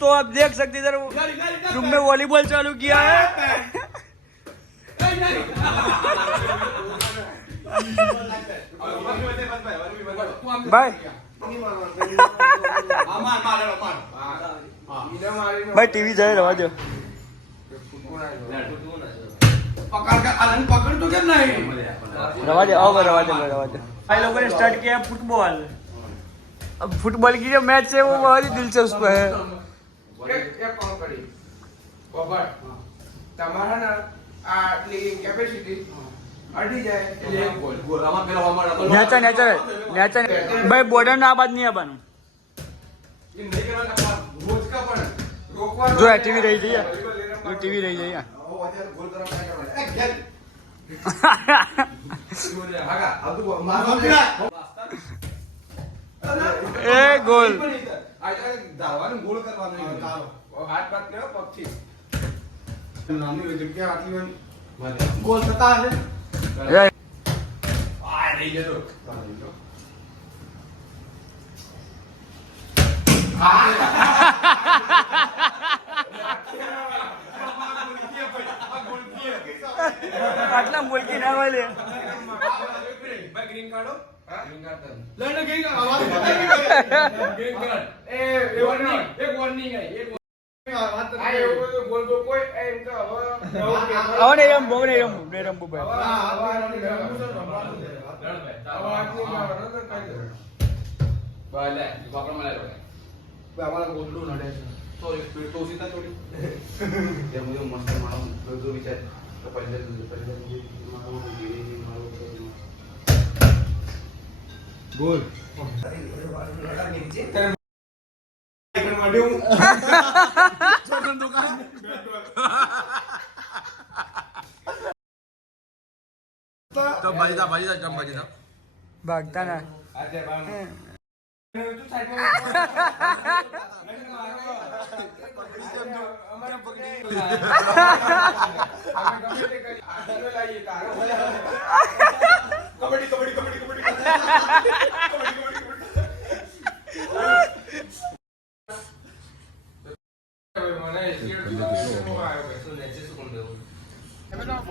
तो आप देख सकते इधर रूम में वॉलीबॉल चालू किया है। भाई भाई टीवी जाए रवा दो पकड़ तो क्या नहीं रवा दे आओ रवा दे भाई लोगों ने स्टार्ट किया है फुटबॉल। अब फुटबॉल की जो मैच है वो बहुत ही दिलचस्प है। भाई बॉर्डर ना आबाद नहीं अपन जो है टीवी रही जाइए जो टीवी रही जाइए ए गोल गोल सता है આટલા બોલકી ના વાલે ग्रीन कार्ड આવને રંબો ભાઈ गोल तो भाजी था जम भाजी था भागता ना कबड्डी कबड्डी कबड्डी कबड्डी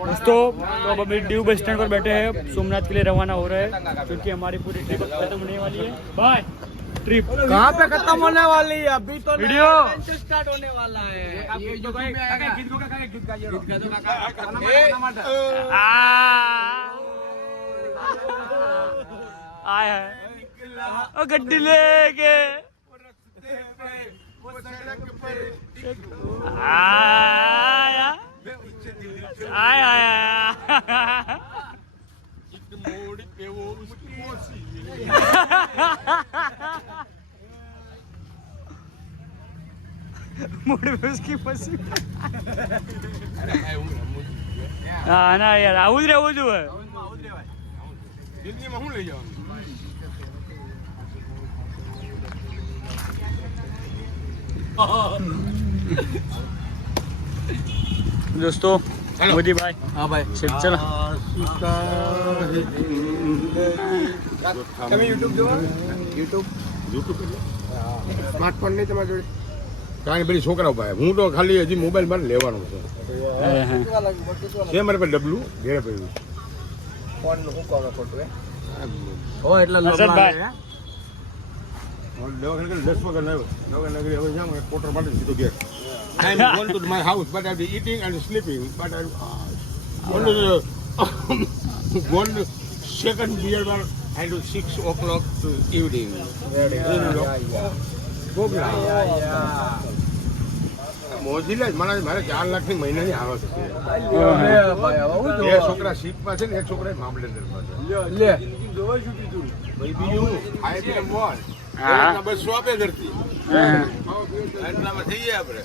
दोस्तों तो अब अभी ड्यू बस स्टैंड पर बैठे हैं, सोमनाथ के लिए रवाना हो रहे हैं क्योंकि हमारी पूरी ट्रिप खत्म होने वाली है। बाय ट्रिप कहाँ पे खत्म होने वाली है? अभी तो वीडियो स्टार्ट होने वाला है। आया है ओ गड्डी लेके आया आया आया मोड़ पे उसकी फंसी हाँ ना यार आउज रे आउज है दिल्ली में हूँ ले जाओ दोस्तों मोदी भाई हाँ भाई शिव चलो તમે YouTube જોવો YouTube સ્માર્ટફોન નહીં તમારી જોડે કારણ કે પેલી છોકરા ભાઈ હું તો ખાલી હજી મોબાઈલ મારે લેવાનો છે મારે પાસે ડબલું ઘેરે પડ્યું ફોન નું શું કરો ખોટું હો એટલે હર્ષદભાઈ 10 વાગે નગરી હવે જામ કોટર માટે સીધો ઘેર I am going to my house, but I'll be eating and sleeping. But I'll one second beer bar and 6 o'clock to evening. મોજીલા મારા 4 લાખની મહિનાની આવક છે. બે છોકરા શીપમાં છે ને એક છોકરા મામલતદારમાં છે. લે ભાઈ બીજું આઈ પી વોલ બસ શોપે કરતી એટલામાં થઈ જાય આપણે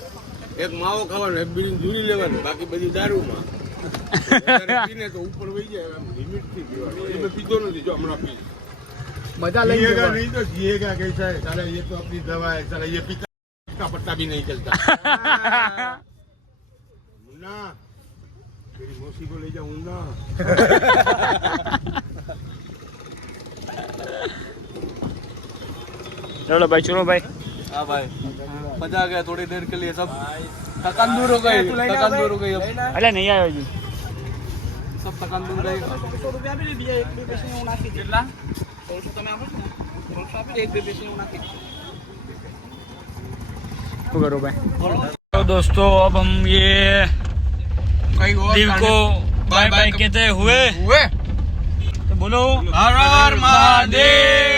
એક માવો ખાવાનો એક બીડી જૂરી લેવાની બાકી બધી દારૂમાં પીને તો ઉપર વહી જાય લિમિટ થી પીવાનું એ પીતો નથી જો હમણાં પી મજા લઈ जिएगा नहीं तो जिएगा कैसा है साला ये तो अपनी दवा है साला ये पीता का पत्ता भी नहीं चलता मुन्ना तेरी मौसी को ले जाऊंगा चलो भाई चलो भाई हाँ भाई मजा आ गया थोड़ी देर के लिए सब थकान दूर हो गई अब अरे नहीं आयो जी सब थकान दूर गई तो करो भाई तो दोस्तों अब हम ये दीव को बाय बाय कहते हुए तो बोलो हर हर महादेव।